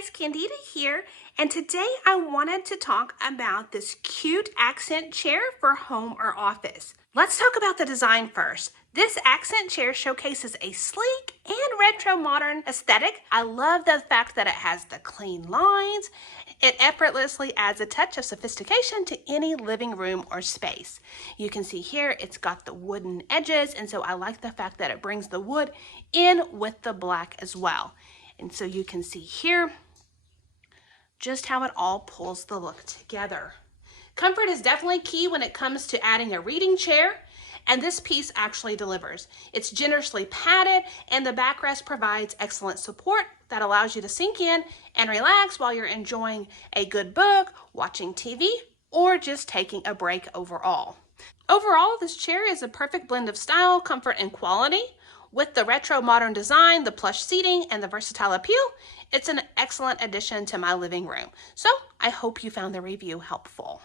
guys, Candida here, and today I wanted to talk about this cute accent chair for home or office. Let's talk about the design first. This accent chair showcases a sleek and retro modern aesthetic. I love the fact that it has the clean lines. It effortlessly adds a touch of sophistication to any living room or space. You can see here it's got the wooden edges, and so I like the fact that it brings the wood in with the black as well. And so you can see here just how it all pulls the look together. Comfort is definitely key when it comes to adding a reading chair, and this piece actually delivers. It's generously padded, and the backrest provides excellent support that allows you to sink in and relax while you're enjoying a good book, watching TV, or just taking a break overall. Overall, this chair is a perfect blend of style, comfort, and quality. With the retro modern design, the plush seating, and the versatile appeal, it's an excellent addition to my living room. So I hope you found the review helpful.